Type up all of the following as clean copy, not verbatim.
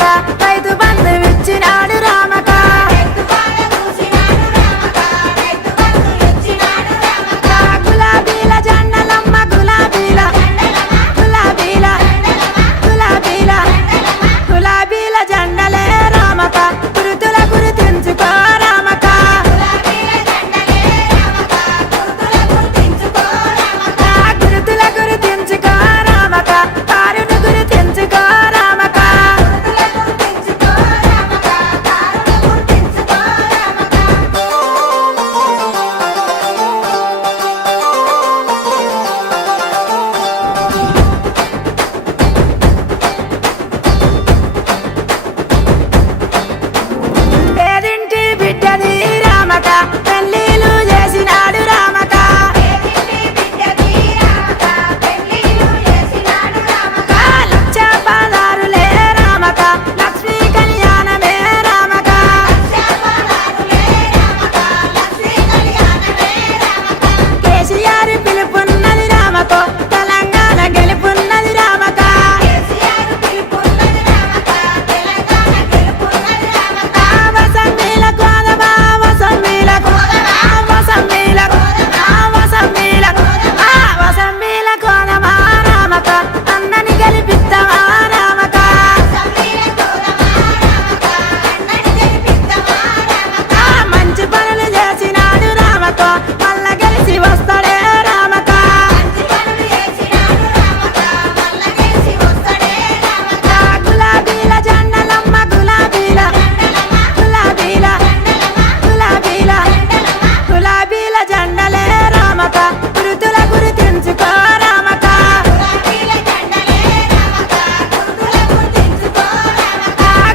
రామక రైతు బంధు ఇచ్చినాడు రామక గులాబీల జెండలమ్మ గులాబీల గులాబీల గులాబీల గులాబీల జెండలే రామక గురుతుల గుర్తించుకో రామక గురుతుల గుర్తించుకో రామక కారును గుర్తించుకో రామక పేదింటి బిడ్డది రామక పెళ్ళిళ్ళు చేసినాడు రామక లక్ష పదారులే రామక లక్ష్మీ కళ్యాణమే రామక కేసీఆర్ పిలుపున్నది రామకో తెలంగాణ గెలుపున్నది రామక వసంబీల కోదమ వసంబీల వసంబీల వసంబీల వసంబీల కోదమ రామక అన్నని గెలిపిస్తావా రామక మంచి పనులు చేసినాడు రామకో మల్ల గెలిచి వస్తాడే రామక గులాబీల జెండలమ్మ గులాబీల గులాబీల గులాబీల గులాబీల జెండలే రామక గురుతుల గుర్తించుకో రామక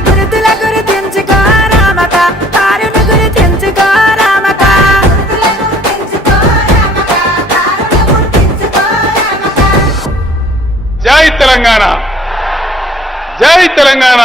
గురుతుల గుర్తించుకో రామక కారును గుర్తించుకో రామక జై తెలంగాణ, జై తెలంగాణ.